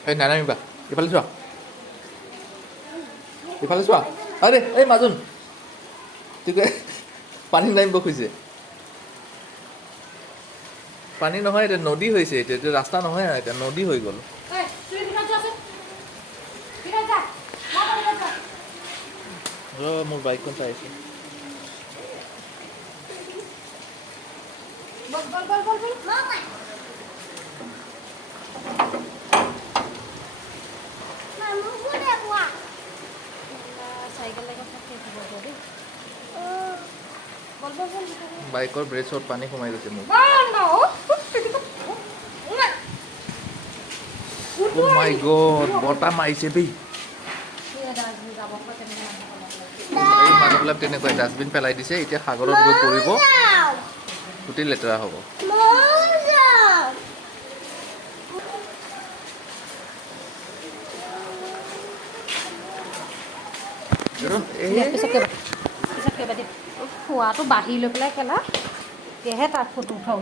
এই নানামিবা ইফালে চোৱা ইফালে চোৱা আৰে এই মাজুন ঠিক পানী নামিব খুজিছে পানী নহয় এতিয়া নদী হৈছে এতিয়া ৰাস্তা নহয় আৰু এতিয়া নদী হৈ গ'ল মোৰ বাইকখন চাই আছোঁ বাইকৰ ব্ৰেছত পানী সোমাই গৈছে মোক অ' মাই গড বতাহ মাৰিছে দেই এই মানুহবিলাক তেনেকুৱাই ডাষ্টবিন পেলাই দিছে এতিয়া সাগৰত গৈ পৰিব গোটেই লেতেৰা হ'ব খোৱাটো বাঢ়ি লৈ পেলাই কেলা তেতিয়াহে তাত ফটো উঠাব